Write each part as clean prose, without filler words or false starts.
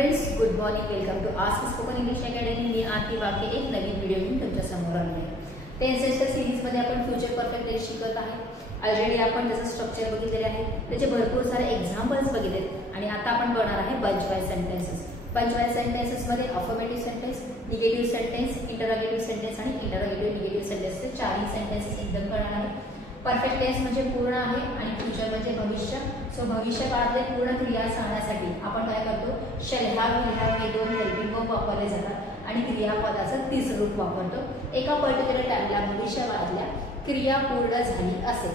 Friends, good morning. Welcome to Ask Spoken English Academy. मी आरती वाके एक नवीन video घेऊन तुमच्या समोर आले आहे. टेन्सेसच्या सिरीजमध्ये आपण फ्युचर परफेक्ट टेन्स शिकत आहे. ऑलरेडी आपण त्याचं स्ट्रक्चर बघितलेले आहे, त्याचे भरपूर सारे एक्झाम्पल्स बघितलेत आणि आता आपण बघणार आहे bunch wise sentences. Bunch wise सेंटेन्सेसमध्ये affirmative sentence, negative sentence, interrogative sentence आणि इंटरोगेटिव्ह निगेटिव्ह सेंटेन्सचे चारही सेंटेन्सेस एकदम करणार आहे. परफेक्ट टेन्स म्हणजे पूर्ण आहे आणि फ्युचर म्हणजे भविष्य. सो भविष्यकाळातले पूर्ण क्रिया सांगण्यासाठी आपण काय करतो, शॅल हॅव, विल हॅव हे दोन हेल्पिंग वर्ब वापरले जातात आणि क्रियापदाचं तिसरं रूप वापरतो. एका पर्टिक्युलर टाइमला भविष्यकाळातल्या क्रिया पूर्ण झाली असेल.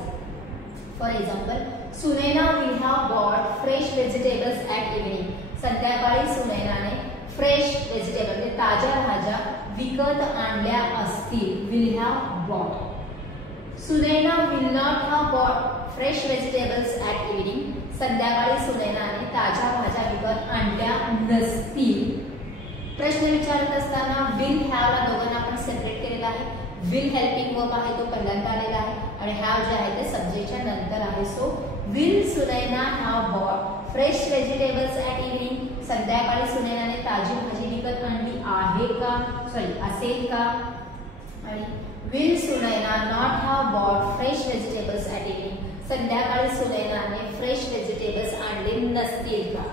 For example, Sunaina will have bought fresh vegetables at evening. संध्याकाळी सुनैनाने फ्रेश व्हेजिटेबल म्हणजे ताज्या भाज्या विकत आणल्या असतील. Will have bought. Sunaina will not have bought fresh vegetables at evening. संध्याकाळी सुनैनाने ताज्या भाज्या विकत आणल्या नसतील. प्रश्न विचारत असताना विल हॅवला दोघांना आपण सेपरेट केलेला आहे. विल हेल्पिंग वर्ब आहे, तो पहिल्यांदा आलेला आहे आणि हॅव जे आहे ते सब्जेक्टच्या नंतर आहे. So will Sunaina have bought fresh vegetables at evening. संध्याकाळी सुनैनाने ताजी भाजी विकत आणली आहे का, असेल का. आणि will Sunaina not have bought fresh vegetables at evening. संध्याकाळी सुनैनाने फ्रेश व्हेजिटेबल्स आणले नसतील का.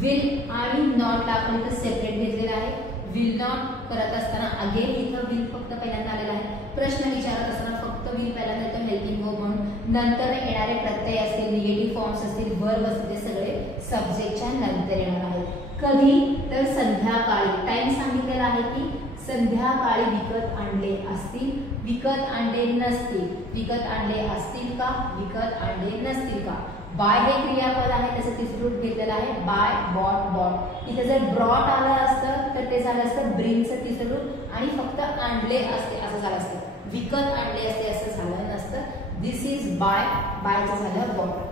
विल आणि नॉटला आपण इथं सेपरेट घेतलेला आहे. विल नॉट करत असताना अगेन इथं विल फक्त पहिल्यांदा आलेला आहे. प्रश्न विचारत असताना फक्त विल पहिल्यांदा येतो हेल्पिंग वर्ब म्हणून. नंतर येणारे प्रत्यय असतील, निगेटिव्ह फॉर्म्स असतील, वर्ब असतील, ते सगळे सब्जेक्टच्या नंतर येणार आहेत. कधी तर संध्याकाळी. टाइम सांगितलेला आहे की संध्याकाळी विकत आणले असतील, विकत आणले नसतील. विकत आणले असतील का, विकत आणले नसतील का. बाय हे क्रियापद आहे, त्याचं तिसरं रूप घेतलेलं आहे. Buy, bought, bought. इथे जर ब्रॉट आलं असतं तर ते झालं असतं ब्रिंगचं तिसरं रूप आणि फक्त आणले असते असं झालं असतं. विकत आणले असते असं झालं नसतं. दिस इज बाय, बायचं झालं बॉट.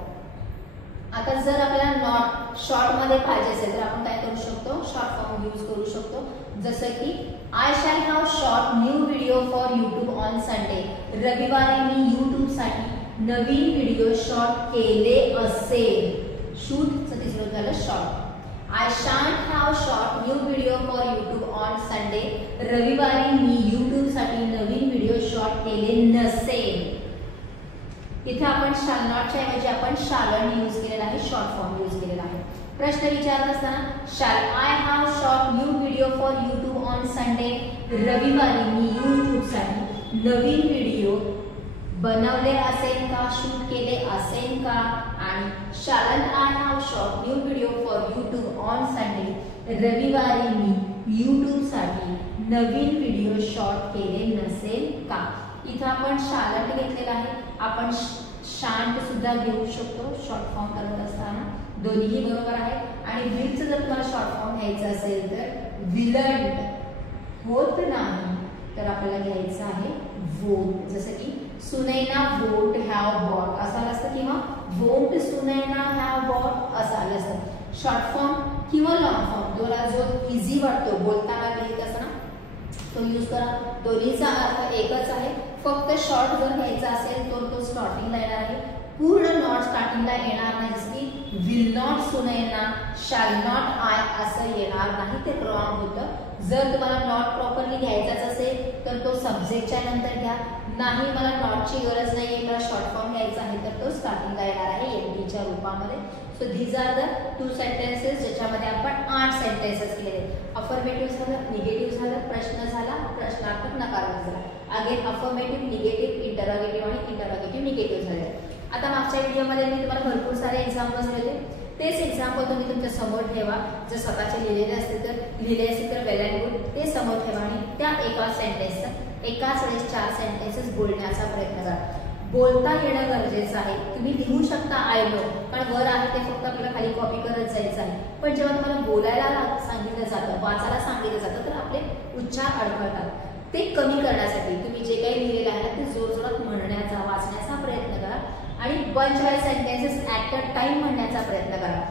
आता जर आपल्याला नॉट शॉर्ट मध्ये पाहिजे असेल तर आपण काय करू शकतो, शॉर्ट फॉर्म यूज करू शकतो. जसं की I shall have shot new video for YouTube on Sunday. रविवारी मी यूट्यूब साठी नवीन व्हिडिओ शॉट केले असेल. शूटचं तिसरं झालं shot. I shan't have shot new video for YouTube on Sunday. रविवारी मी यूट्यूब साठी नवीन व्हिडिओ शॉट केले नसेल. इथे आपण शाल नॉटच्या ऐवजी आपण शालन यूज केलेला आहे, शॉर्ट फॉर्म यूज केलेला आहे. प्रश्न विचारत असताना shall I have shot new video for YouTube on Sunday. रविवारी मी यूट्यूब साठी नवीन व्हिडिओ बनवले असेल का, शूट केले असेल का. आणि Shalan I have shot new video for YouTube on Sunday. रविवारी मी यूट्यूब साठी नवीन व्हिडिओ शॉट केले नसेल का. इथं आपण शालट घेतलेला आहे. आपण शांत सुद्धा घेऊ शकतो शॉर्ट फॉर्म करत असताना, दोन्हीही बरोबर आहे. आणि विलचं जर तुम्हाला शॉर्ट फॉर्म घ्यायचं असेल तर विलंट होत नाही तर आपल्याला घ्यायचं आहे वोंट. जसं की सुनैना वोंट हॅव बॉट असं आलं असतं किंवा वोंट सुनैना हॅव बॉट असं आलं असतं. शॉर्ट फॉर्म किंवा लॉंग फॉर्म दोन्हाला जो इझी वाटतो बोलताना लिहित असताना तो यूज करा. दोन्हीचा अर्थ एकच आहे. फक्त शॉर्ट जर घ्यायचा असेल तर तो स्टार्टिंगला येणार आहे, पूर्ण नॉट स्टार्टिंगला येणार नाही. जसं की will not Sunaina, shall not I असं येणार नाही, ते रॉंग होतं. जर तुम्हाला नॉट प्रॉपरली घ्यायचाच असेल तर तो सब्जेक्टच्या नंतर घ्या. नाही मला नॉटची गरज नाहीये, मला शॉर्ट फॉर्म घ्यायचा आहे तर तो स्टार्टिंगला येणार आहे एनटीच्या रूपामध्ये. So these are the 2 sentences ज्याच्यामध्ये आपण 8 सेंटेन्सेस केले. अफर्मेटिव्ह झालं, निगेटिव्ह झालं, प्रश्न झाला, प्रश्नार्थक, नकारात्मक झाला. अगेन अफर्मेटिव्ह, निगेटिव्ह, इंटरोगेटिव्ह आणि इंटरोगेटिव्ह निगेटिव्ह झाले. आता मागच्या व्हिडिओमध्ये मी तुम्हाला भरपूर सारे एक्झाम्पल्स दिले. तेच एक्झाम्पल तुम्ही तुमच्या समोर ठेवा. जर स्वतःचे लिहिलेले असतील तर वेल अँड गुड, ते समोर ठेवा आणि त्या एका सेंटेन्सचा एकाच वेळेस 4 सेंटेन्सेस बोलण्याचा प्रयत्न करा. बोलता येणं गरजेचं आहे. तुम्ही लिहू शकता आय नो, कारण वर आहे ते फक्त आपल्याला खाली कॉपी करत जायचं आहे. पण जेव्हा तुम्हाला बोलायला सांगितलं जातं, वाचायला सांगितलं जातं तर आपले उच्चार अडखळतात. ते कमी करण्यासाठी तुम्ही जे काही लिहिलेलं आहे ते जोरजोरात म्हणण्याचा, वाचण्याचा प्रयत्न करा आणि bunch wise sentences at a time म्हणण्याचा प्रयत्न करा.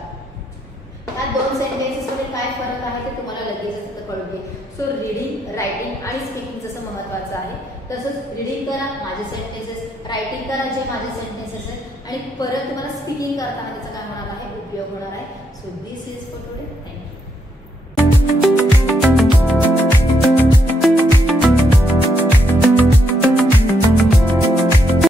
या 2 सेंटेन्सेस मध्ये काय फरक आहे ते तुम्हाला लगेच कळते. सो रिडिंग, रायटिंग आणि स्पीकिंग जसं महत्वाचं आहे तसंच रिडिंग करा माझे सेंटेन्सेस, रायटिंग करा जे माझे सेंटेन्सेस आहेत आणि परत तुम्हाला स्पीकिंग करताना त्याचा काय होणार आहे, उपयोग होणार आहे. So this is for today.